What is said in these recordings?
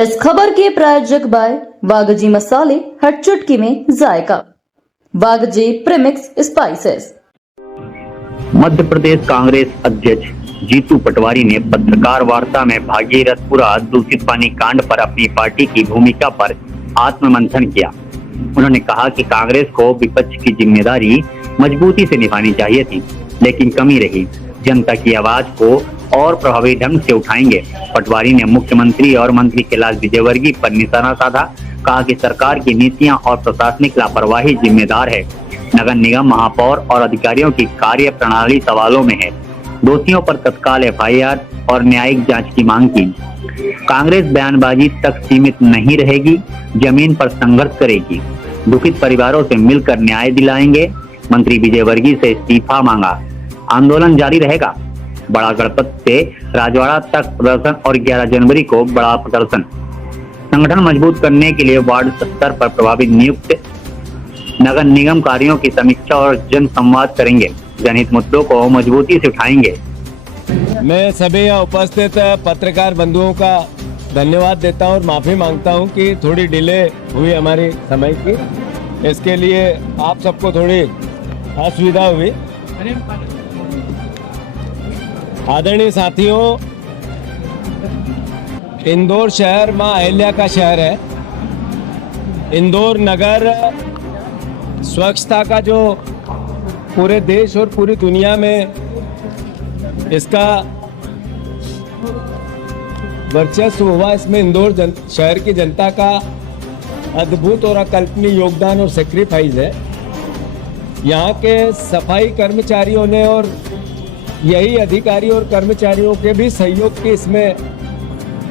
इस खबर के प्रायोजक बाय वागजी मसाले, हर चुटकी में जायका। वागजी प्रीमिक्स स्पाइसेस। मध्य प्रदेश कांग्रेस अध्यक्ष जीतू पटवारी ने पत्रकार वार्ता में भागीरथपुरा दूषित पानी कांड पर अपनी पार्टी की भूमिका पर आत्ममंथन किया। उन्होंने कहा कि कांग्रेस को विपक्ष की जिम्मेदारी मजबूती से निभानी चाहिए थी, लेकिन कमी रही। जनता की आवाज को और प्रभावी ढंग से उठाएंगे। पटवारी ने मुख्यमंत्री और मंत्री कैलाश विजयवर्गीय पर निशाना साधा। कहा कि सरकार की नीतियां और प्रशासनिक लापरवाही जिम्मेदार है। नगर निगम, महापौर और अधिकारियों की कार्य प्रणाली सवालों में है। दोषियों पर तत्काल एफआईआर और न्यायिक जांच की मांग की। कांग्रेस बयानबाजी तक सीमित नहीं रहेगी, जमीन पर संघर्ष करेगी। दुखित परिवारों से मिलकर न्याय दिलाएंगे। मंत्री विजयवर्गीय से इस्तीफा मांगा। आंदोलन जारी रहेगा। बड़ा गणपत से राजवाड़ा तक प्रदर्शन और 11 जनवरी को बड़ा प्रदर्शन। संगठन मजबूत करने के लिए वार्ड स्तर पर प्रभावी नियुक्त। नगर निगम कार्यों की समीक्षा और जन संवाद करेंगे। जनहित मुद्दों को मजबूती से उठाएंगे। मैं सभी यहाँ उपस्थित पत्रकार बंधुओं का धन्यवाद देता हूँ और माफी मांगता हूँ कि थोड़ी डिले हुई हमारी समय की। इसके लिए आप सबको थोड़ी असुविधा हुई। आदरणीय साथियों, इंदौर शहर मां अहिल्या का शहर है। इंदौर नगर स्वच्छता का जो पूरे देश और पूरी दुनिया में इसका वर्चस्व हुआ, इसमें इंदौर शहर की जनता का अद्भुत और अकल्पनीय योगदान और सेक्रीफाइस है। यहाँ के सफाई कर्मचारियों ने और यही अधिकारी और कर्मचारियों के भी सहयोग की इसमें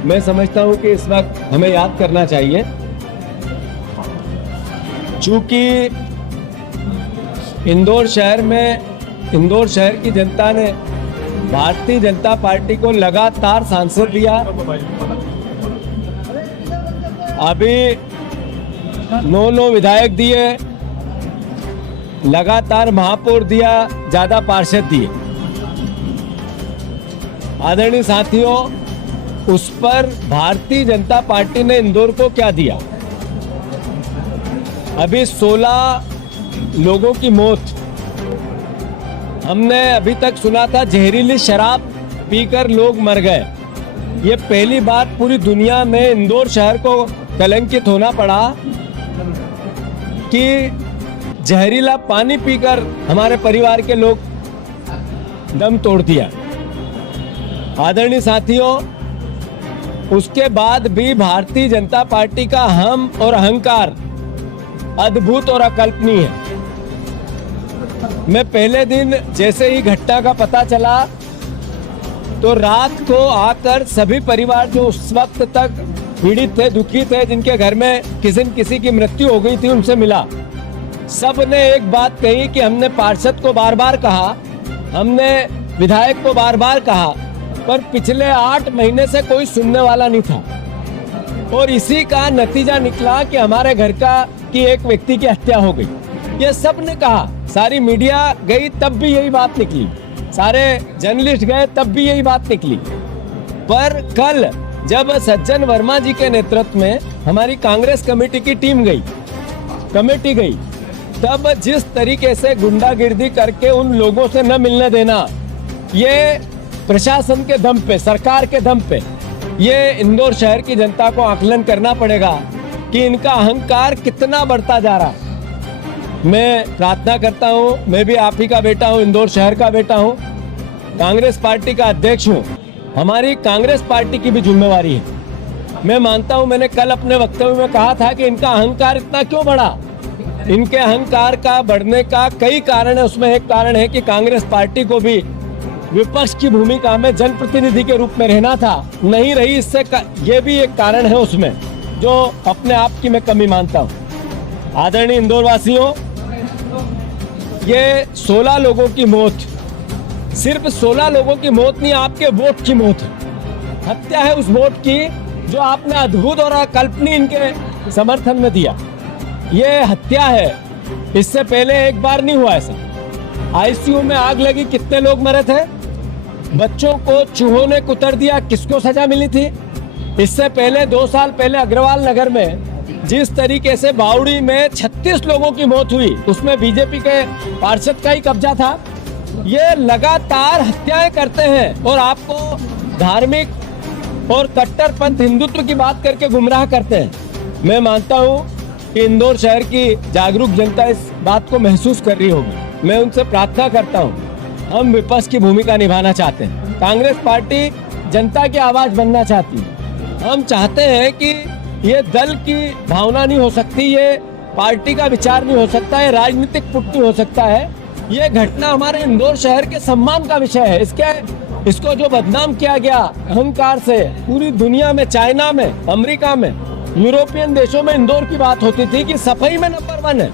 मैं समझता हूँ कि इस वक्त हमें याद करना चाहिए। चूंकि इंदौर शहर की जनता ने भारतीय जनता पार्टी को लगातार सांसद दिया। अभी 9 विधायक दिए, लगातार महापौर दिया, ज्यादा पार्षद दिए। आदरणीय साथियों, उस पर भारतीय जनता पार्टी ने इंदौर को क्या दिया? अभी 16 लोगों की मौत। हमने अभी तक सुना था जहरीली शराब पीकर लोग मर गए। ये पहली बार पूरी दुनिया में इंदौर शहर को कलंकित होना पड़ा कि जहरीला पानी पीकर हमारे परिवार के लोग दम तोड़ दिया। आदरणीय साथियों, उसके बाद भी भारतीय जनता पार्टी का हम और अहंकार अद्भुत और अकल्पनीय है। मैं पहले दिन जैसे ही घटना का पता चला तो रात को आकर सभी परिवार जो उस वक्त तक पीड़ित थे, दुखी थे, जिनके घर में किसी की मृत्यु हो गई थी, उनसे मिला। सब ने एक बात कही कि हमने पार्षद को बार बार कहा, हमने विधायक को बार बार कहा, पर पिछले 8 महीने से कोई सुनने वाला नहीं था। और इसी का नतीजा निकला कि हमारे घर की एक व्यक्ति की हत्या हो गई। ये सब ने कहा, सारी मीडिया गई तब भी यही बात निकली, सारे जर्नलिस्ट गए तब भी यही बात निकली। पर कल जब सज्जन वर्मा जी के नेतृत्व में हमारी कांग्रेस कमेटी की टीम गई, तब जिस तरीके से गुंडागिर्दी करके उन लोगों से न मिलने देना, ये प्रशासन के दम पे, सरकार के दम पे, ये इंदौर शहर की जनता को आकलन करना पड़ेगा कि इनका अहंकार कितना बढ़ता जा रहा है। मैं प्रार्थना करता हूँ, मैं भी आप ही का बेटा हूँ, इंदौर शहर का बेटा हूँ, कांग्रेस पार्टी का अध्यक्ष हूँ। हमारी कांग्रेस पार्टी की भी जिम्मेवारी है। मैं मानता हूँ, मैंने कल अपने वक्तव्य में कहा था कि इनका अहंकार इतना क्यों बढ़ा। इनके अहंकार का बढ़ने का कई कारण है। उसमें एक कारण है कि कांग्रेस पार्टी को भी विपक्ष की भूमिका में जनप्रतिनिधि के रूप में रहना था, नहीं रही। इससे ये भी एक कारण है उसमें, जो अपने आप की मैं कमी मानता हूँ। आदरणीय इंदौर वासियों, ये 16 लोगों की मौत, सिर्फ 16 लोगों की मौत नहीं, आपके वोट की मौत है। हत्या है उस वोट की जो आपने अद्भुत और अकल्पनीय इनके समर्थन में दिया। ये हत्या है। इससे पहले एक बार नहीं हुआ ऐसा। आईसीयू में आग लगी, कितने लोग मरे थे? बच्चों को चूहों ने कुतर दिया, किसको सजा मिली थी? इससे पहले 2 साल पहले अग्रवाल नगर में जिस तरीके से बावड़ी में 36 लोगों की मौत हुई, उसमें बीजेपी के पार्षद का ही कब्जा था। ये लगातार हत्याएं करते हैं और आपको धार्मिक और कट्टरपंथ हिंदुत्व की बात करके गुमराह करते हैं। मैं मानता हूं कि इंदौर शहर की जागरूक जनता इस बात को महसूस कर रही होगी। मैं उनसे प्रार्थना करता हूं, हम विपक्ष की भूमिका निभाना चाहते हैं। कांग्रेस पार्टी जनता की आवाज बनना चाहती है। हम चाहते हैं कि ये दल की भावना नहीं हो सकती, ये पार्टी का विचार नहीं हो सकता, ये राजनीतिक पुट्टी हो सकता है। ये घटना हमारे इंदौर शहर के सम्मान का विषय है। इसको जो बदनाम किया गया अहंकार से, पूरी दुनिया में, चाइना में, अमेरिका में, यूरोपियन देशों में इंदौर की बात होती थी कि सफाई में नंबर 1 है।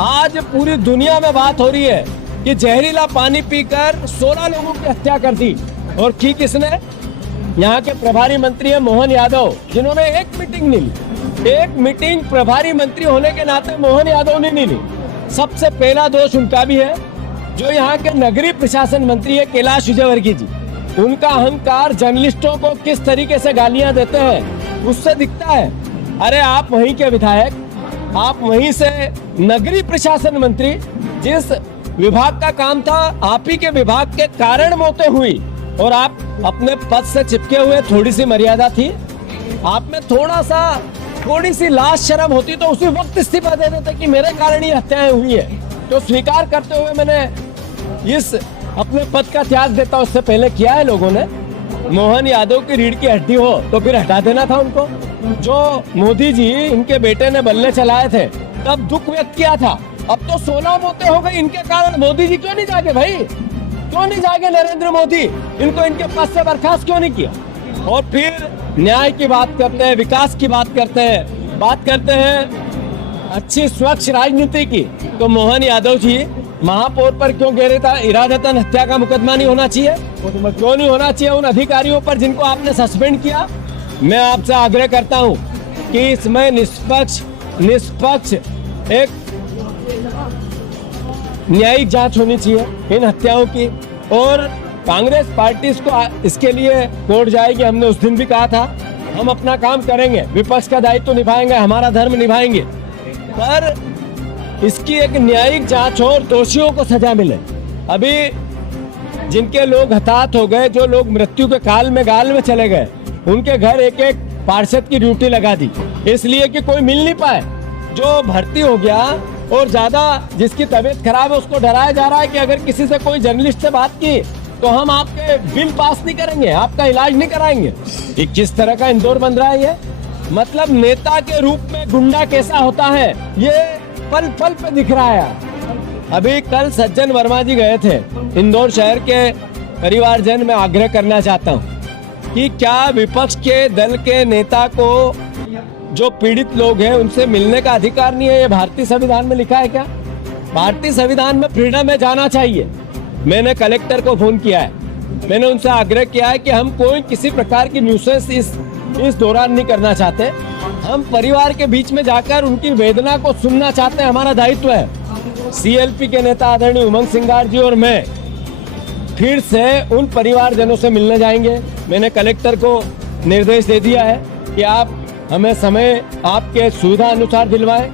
आज पूरी दुनिया में बात हो रही है कि जहरीला पानी पीकर 16 लोगों की हत्या कर दी। और की किसने? यहाँ के प्रभारी मंत्री है मोहन यादव, जिन्होंने एक मीटिंग नहीं ली। एक मीटिंग प्रभारी मंत्री होने के नाते मोहन यादव ने नहीं ली। सबसे पहला दोष उनका भी है। जो यहाँ के नगरीय प्रशासन मंत्री है कैलाश विजयवर्गीय जी, उनका अहंकार जर्नलिस्टों को किस तरीके से गालियां देते हैं उससे दिखता है। अरे आप वहीं के विधायक, आप वहीं से नगरीय प्रशासन मंत्री, जिस विभाग का काम था आप ही के विभाग के कारण मौतें हुई और आप अपने पद से चिपके हुए। थोड़ी सी मर्यादा थी आप में, थोड़ी सी लाज शर्म होती तो उसी वक्त इस्तीफा दे देते कि मेरे कारण ही हत्याएं हुई है। तो स्वीकार करते हुए मैंने इस अपने पद का त्याग देता उससे पहले किया है लोगों ने। मोहन यादव की रीढ़ की हड्डी हो तो फिर हटा देना था उनको। जो मोदी जी इनके बेटे ने बल्ले चलाए थे तब दुख व्यक्त किया था। अब तो 16 मौतें हो गई इनके कारण। मोदी जी क्यों नहीं जागे भाई, क्यों नहीं जागे नरेंद्र मोदी? इनको इनके पद से बर्खास्त क्यों नहीं किया? और फिर न्याय की बात करते हैं, विकास की बात करते हैं अच्छी स्वच्छ राजनीति की। तो मोहन यादव जी महापौर पर क्यों घेरे था? इरादतन हत्या का मुकदमा नहीं होना चाहिए? क्यों नहीं होना चाहिए उन अधिकारियों पर जिनको आपने सस्पेंड किया? मैं आपसे आग्रह करता हूं कि इसमें निष्पक्ष एक न्यायिक जांच होनी चाहिए इन हत्याओं की। और कांग्रेस पार्टी इसके लिए कोर्ट जाएगी। हमने उस दिन भी कहा था हम अपना काम करेंगे, विपक्ष का दायित्व निभाएंगे, हमारा धर्म निभाएंगे, पर इसकी एक न्यायिक जांच हो और दोषियों को सजा मिले। अभी जिनके लोग हताहत हो गए, जो लोग मृत्यु के गाल में चले गए, उनके घर एक एक पार्षद की ड्यूटी लगा दी इसलिए कि कोई मिल नहीं पाए। जो भर्ती हो गया और ज्यादा जिसकी तबीयत खराब है उसको डराया जा रहा है कि अगर किसी से कोई जर्नलिस्ट से बात की तो हम आपके बिल पास नहीं करेंगे, आपका इलाज नहीं कराएंगे। ये किस तरह का इंदौर बन रहा है? ये मतलब नेता के रूप में गुंडा कैसा होता है ये पल पल पे दिख रहा है। अभी कल सज्जन वर्मा जी गए थे इंदौर शहर के परिवारजन। में आग्रह करना चाहता हूँ कि क्या विपक्ष के दल के नेता को जो पीड़ित लोग हैं उनसे मिलने का अधिकार नहीं है? ये भारतीय संविधान में लिखा है क्या? भारतीय संविधान में फ्रीडम है, जाना चाहिए। मैंने कलेक्टर को फोन किया है, मैंने उनसे आग्रह किया है कि हम कोई किसी प्रकार की न्यूसेंस इस दौरान नहीं करना चाहते। हम परिवार के बीच में जाकर उनकी वेदना को सुनना चाहते हैं, हमारा दायित्व है। सीएलपी के नेता आदरणीय उमंग सिंगार जी और मैं फिर से उन परिवारजनों से मिलने जाएंगे। मैंने कलेक्टर को निर्देश दे दिया है कि आप हमें समय आपके सुविधा अनुसार दिलवाएं।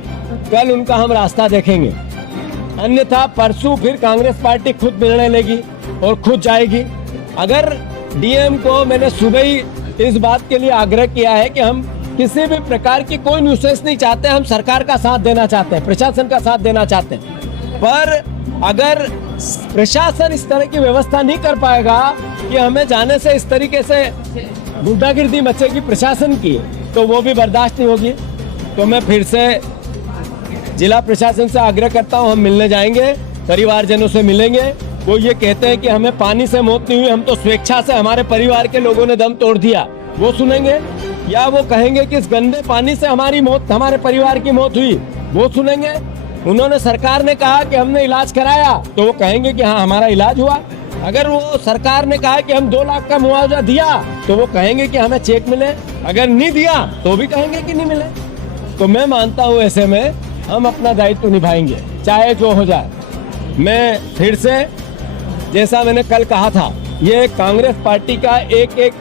कल उनका हम रास्ता देखेंगे, अन्यथा परसों फिर कांग्रेस पार्टी खुद निर्णय लेगी और खुद जाएगी। अगर डीएम को मैंने सुबह ही इस बात के लिए आग्रह किया है कि हम किसी भी प्रकार की कोई न्यूसेंस नहीं चाहते, हम सरकार का साथ देना चाहते हैं, प्रशासन का साथ देना चाहते हैं। पर अगर प्रशासन इस तरह की व्यवस्था नहीं कर पाएगा कि हमें जाने से इस तरीके से गुंडागिर्दी मचेगी प्रशासन की, तो वो भी बर्दाश्त नहीं होगी। तो मैं फिर से जिला प्रशासन से आग्रह करता हूं, हम मिलने जाएंगे, परिवारजनों से मिलेंगे। वो ये कहते हैं कि हमें पानी से मौत नहीं हुई, हम तो स्वेच्छा से, हमारे परिवार के लोगों ने दम तोड़ दिया, वो सुनेंगे? या वो कहेंगे कि इस गंदे पानी से हमारी मौत, हमारे परिवार की मौत हुई, वो सुनेंगे? उन्होंने, सरकार ने कहा कि हमने इलाज कराया, तो वो कहेंगे कि हाँ हमारा इलाज हुआ। अगर वो सरकार ने कहा कि हम 2 लाख का मुआवजा दिया, तो वो कहेंगे कि हमें चेक मिले। अगर नहीं दिया तो भी कहेंगे कि नहीं मिले। तो मैं मानता हूँ ऐसे में हम अपना दायित्व निभाएंगे, चाहे जो हो जाए। मैं फिर से, जैसा मैंने कल कहा था, ये कांग्रेस पार्टी का एक एक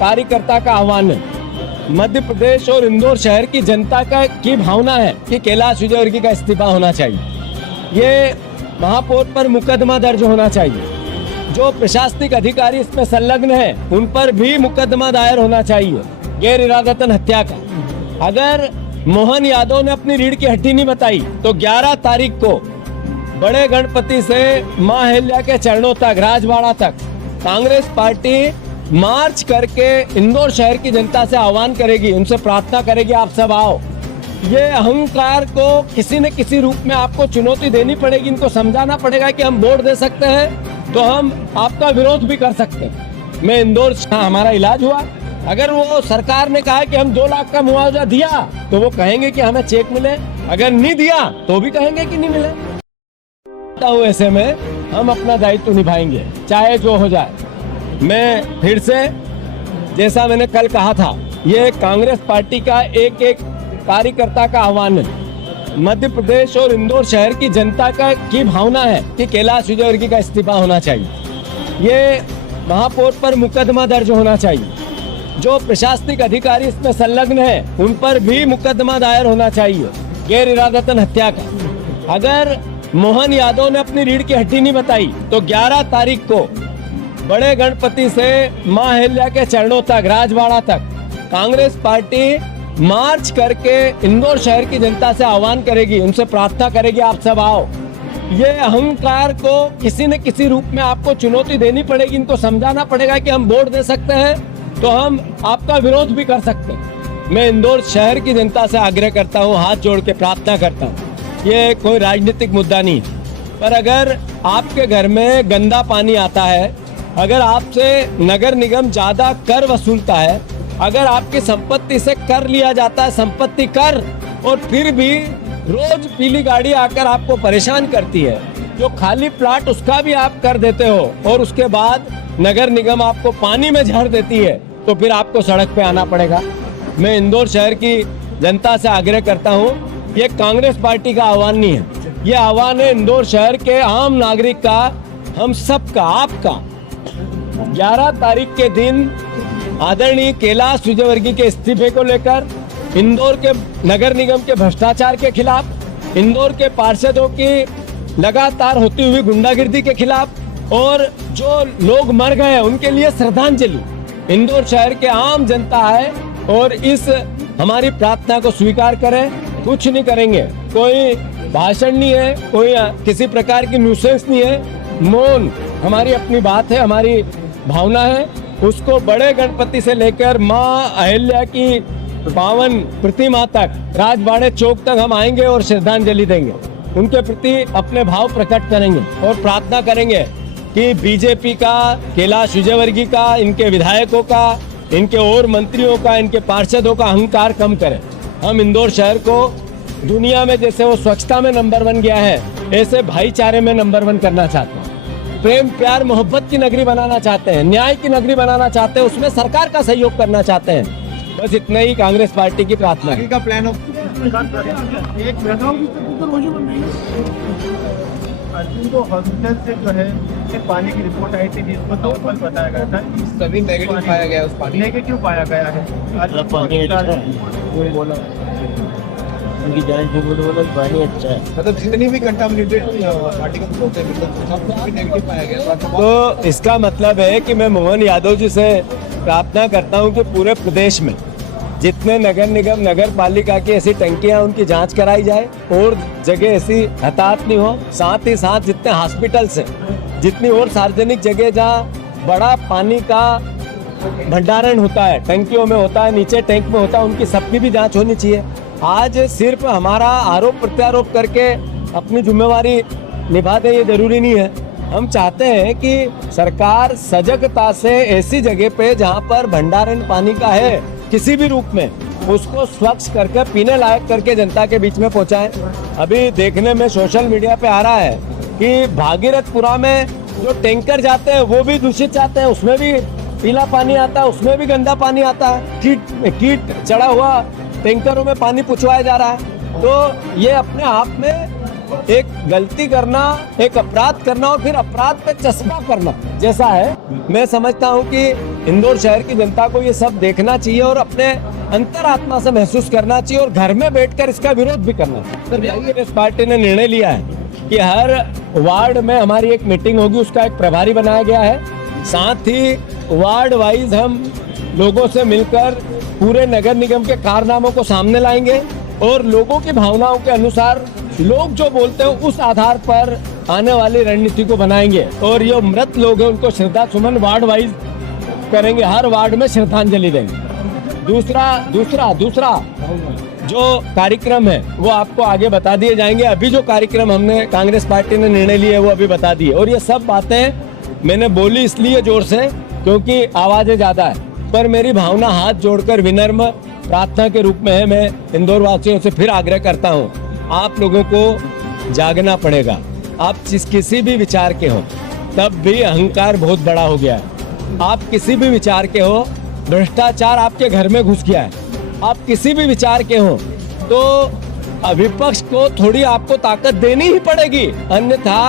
कार्यकर्ता का आह्वान है मध्य प्रदेश और इंदौर शहर की जनता की भावना है कि कैलाश विजयवर्गीय का इस्तीफा होना चाहिए। ये महापौर पर मुकदमा दर्ज होना चाहिए। जो प्रशासनिक अधिकारी इसमें संलग्न है उन पर भी मुकदमा दायर होना चाहिए, गैर इरादतन हत्या का। अगर मोहन यादव ने अपनी रीढ़ की हड्डी नहीं बताई तो 11 तारीख को बड़े गणपति से मां अहिल्या के चरणों तक, राजवाड़ा तक कांग्रेस पार्टी मार्च करके इंदौर शहर की जनता से आह्वान करेगी, उनसे प्रार्थना करेगी, आप सब आओ। ये अहंकार को किसी न किसी रूप में आपको चुनौती देनी पड़ेगी, इनको समझाना पड़ेगा कि हम वोट दे सकते हैं तो हम आपका विरोध भी कर सकते हैं। मैं इंदौर, हमारा इलाज हुआ, अगर वो सरकार ने कहा कि हम 2 लाख का मुआवजा दिया तो वो कहेंगे कि हमें चेक मिले, अगर नहीं दिया तो भी कहेंगे कि नहीं मिले। तो ऐसे में हम अपना दायित्व निभाएंगे चाहे जो हो जाए। मैं फिर से, जैसा मैंने कल कहा था, ये कांग्रेस पार्टी का एक एक कार्यकर्ता का आह्वान है। मध्य प्रदेश और इंदौर शहर की जनता की भावना है कि कैलाश विजयवर्गीय का इस्तीफा होना चाहिए। ये महापौर पर मुकदमा दर्ज होना चाहिए। जो प्रशासनिक अधिकारी इसमें संलग्न है उन पर भी मुकदमा दायर होना चाहिए, गैर इरादतन हत्या का। अगर मोहन यादव ने अपनी रीढ़ की हड्डी नहीं बताई तो 11 तारीख को बड़े गणपति से मां अहिल्या के चरणों तक, राजवाड़ा तक कांग्रेस पार्टी मार्च करके इंदौर शहर की जनता से आह्वान करेगी, उनसे प्रार्थना करेगी, आप सब आओ। ये अहंकार को किसी न किसी रूप में आपको चुनौती देनी पड़ेगी, इनको समझाना पड़ेगा कि हम वोट दे सकते हैं तो हम आपका विरोध भी कर सकते हैं। मैं इंदौर शहर की जनता से आग्रह करता हूँ, हाथ जोड़ के प्रार्थना करता हूँ, ये कोई राजनीतिक मुद्दा नहीं है, पर अगर आपके घर में गंदा पानी आता है, अगर आपसे नगर निगम ज्यादा कर वसूलता है, अगर आपकी संपत्ति से कर लिया जाता है, संपत्ति कर, और फिर भी रोज पीली गाड़ी आकर आपको परेशान करती है, जो खाली प्लाट उसका भी आप कर देते हो और उसके बाद नगर निगम आपको पानी में झाड़ देती है, तो फिर आपको सड़क पे आना पड़ेगा। मैं इंदौर शहर की जनता से आग्रह करता हूँ, ये कांग्रेस पार्टी का आह्वान नहीं है, ये आह्वान है इंदौर शहर के आम नागरिक का, हम सबका, आपका। 11 तारीख के दिन आदरणीय कैलाश विजयवर्गीय के इस्तीफे को लेकर, इंदौर के नगर निगम के भ्रष्टाचार के खिलाफ, इंदौर के पार्षदों की लगातार होती हुई गुंडागिर्दी के खिलाफ, और जो लोग मर गए उनके लिए श्रद्धांजलि इंदौर शहर के आम जनता है, और इस हमारी प्रार्थना को स्वीकार करें। कुछ नहीं करेंगे, कोई भाषण नहीं है, कोई किसी प्रकार की न्यूसेंस नहीं है, मौन हमारी अपनी बात है, हमारी भावना है। उसको बड़े गणपति से लेकर मां अहिल्या की पावन प्रतिमा तक, राजवाड़े चौक तक हम आएंगे और श्रद्धांजलि देंगे, उनके प्रति अपने भाव प्रकट करेंगे और प्रार्थना करेंगे कि बीजेपी का, कैलाश विजयवर्गीय का, इनके विधायकों का, इनके और मंत्रियों का, इनके पार्षदों का अहंकार कम करें। हम इंदौर शहर को दुनिया में जैसे वो स्वच्छता में नंबर 1 गया है, ऐसे भाईचारे में नंबर 1 करना चाहते हैं, प्रेम प्यार मोहब्बत की नगरी बनाना चाहते हैं, न्याय की नगरी बनाना चाहते हैं, उसमें सरकार का सहयोग करना चाहते हैं। बस इतना ही कांग्रेस पार्टी की प्रार्थना है। का प्लान को हॉस्पिटल से जो है पानी की रिपोर्ट आई थी, जिसको नॉर्मल बताया गया था, सभी नेगेटिव पाया गया, उस पानी नेगेटिव पाया गया है। बोला उनकी जांच रिपोर्ट बोला पानी अच्छा है, मतलब जितनी भी कंटामिनेटेड पार्टिकल्स होते हैं सब भी नेगेटिव पाया गया। तो इसका मतलब है कि मैं मोहन यादव जी से प्रार्थना करता हूं कि पूरे प्रदेश में जितने नगर निगम, नगर पालिका की ऐसी टंकियां, उनकी जांच कराई जाए और जगह ऐसी हताहत नहीं हो। साथ ही साथ जितने हॉस्पिटल्स हैं, जितनी और सार्वजनिक जगह जहाँ बड़ा पानी का भंडारण होता है, टंकियों में होता है, नीचे टैंक में होता है, उनकी सबकी भी जांच होनी चाहिए। आज सिर्फ हमारा आरोप प्रत्यारोप करके अपनी जिम्मेवारी निभा दे, ये जरूरी नहीं है। हम चाहते हैं कि सरकार सजगता से ऐसी जगह पे जहाँ पर भंडारण पानी का है किसी भी रूप में, उसको स्वच्छ करके पीने लायक करके जनता के बीच में पहुंचाएं। अभी देखने में सोशल मीडिया पे आ रहा है कि भागीरथपुरा में जो टैंकर जाते हैं वो भी दूषित जाते हैं, उसमें भी पीला पानी आता है, उसमें भी गंदा पानी आता है, कीट चढ़ा हुआ टैंकरों में पानी पुछवाया जा रहा है। तो ये अपने आप में एक गलती करना, एक अपराध करना और फिर अपराध पे चस्पा करना जैसा है। मैं समझता हूं कि इंदौर शहर की जनता को ये सब देखना चाहिए और अपने अंतरात्मा से महसूस करना चाहिए और घर में बैठकर इसका विरोध भी करना चाहिए। कांग्रेस पार्टी ने निर्णय लिया है कि हर वार्ड में हमारी एक मीटिंग होगी, उसका एक प्रभारी बनाया गया है। साथ ही वार्ड वाइज हम लोगों से मिलकर पूरे नगर निगम के कारनामों को सामने लाएंगे और लोगों की भावनाओं के अनुसार लोग जो बोलते हैं उस आधार पर आने वाली रणनीति को बनाएंगे और ये मृत लोग हैं उनको श्रद्धा सुमन वार्ड वाइज करेंगे, हर वार्ड में श्रद्धांजलि देंगे। दूसरा जो कार्यक्रम है वो आपको आगे बता दिए जाएंगे। अभी जो कार्यक्रम हमने कांग्रेस पार्टी ने निर्णय लिए है वो अभी बता दिए और ये सब बातें मैंने बोली इसलिए जोर से क्योंकि आवाजें ज्यादा है, पर मेरी भावना हाथ जोड़कर विनम्र प्रार्थना के रूप में है। मैं इंदौर वासियों से फिर आग्रह करता हूँ, आप लोगों को जागना पड़ेगा। आप किसी भी विचार के हो, तब भी अहंकार बहुत बड़ा हो गया है। आप किसी भी विचार के हो, भ्रष्टाचार आपके घर में घुस गया है। आप किसी भी विचार के हो तो विपक्ष को थोड़ी आपको ताकत देनी ही पड़ेगी, अन्यथा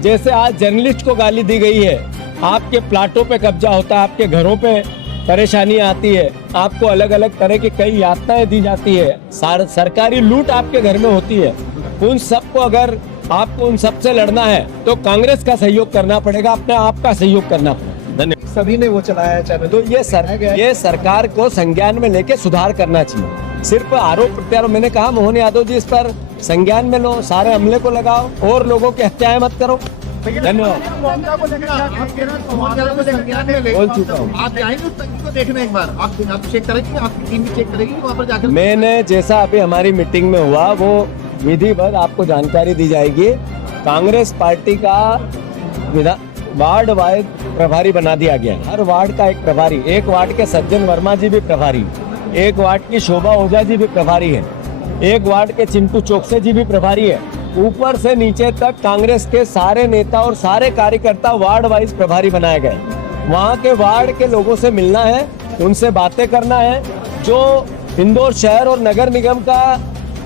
जैसे आज जर्नलिस्ट को गाली दी गई है, आपके प्लाटों पे कब्जा होता है, आपके घरों पे परेशानी आती है, आपको अलग अलग तरह की कई यातनाएं दी जाती है, सरकारी लूट आपके घर में होती है। उन सबको अगर आपको उन सबसे लड़ना है तो कांग्रेस का सहयोग करना पड़ेगा, अपने आप का सहयोग करना पड़ेगा। धन्यवाद। सभी ने वो चलाया चैनल, तो ये सरकार को संज्ञान में लेके सुधार करना चाहिए। सिर्फ आरोप प्रत्यारोप, मैंने कहा मोहन यादव जी इस पर संज्ञान में लो, सारे अमले को लगाओ और लोगों की हत्याएं मत करो। धन्यवाद। बोल चुका हूँ। आप जाएंगे उस टंकी को देखने एक बार, आप चेक करेंगे, आपकी टीम भी चेक करेगी वहाँ पर जाकर। मैंने जैसा अभी हमारी मीटिंग में हुआ वो विधिवत आपको जानकारी दी जाएगी। कांग्रेस पार्टी का वार्ड वाइज प्रभारी बना दिया गया, हर वार्ड का एक प्रभारी। एक वार्ड के सज्जन वर्मा जी भी प्रभारी, एक वार्ड की शोभा ओझा जी भी प्रभारी है, एक वार्ड के चिंटू चौकसे जी भी प्रभारी है। ऊपर से नीचे तक कांग्रेस के सारे नेता और सारे कार्यकर्ता वार्ड वाइज प्रभारी बनाए गए। वहाँ के वार्ड के लोगों से मिलना है, उनसे बातें करना है, जो इंदौर शहर और नगर निगम का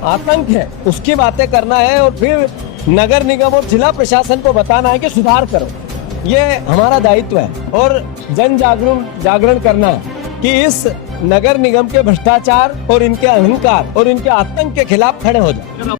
आतंक है उसकी बातें करना है और फिर नगर निगम और जिला प्रशासन को बताना है कि सुधार करो। ये हमारा दायित्व है और जन जागरण करना है कि इस नगर निगम के भ्रष्टाचार और इनके अहंकार और इनके आतंक के खिलाफ खड़े हो जाए।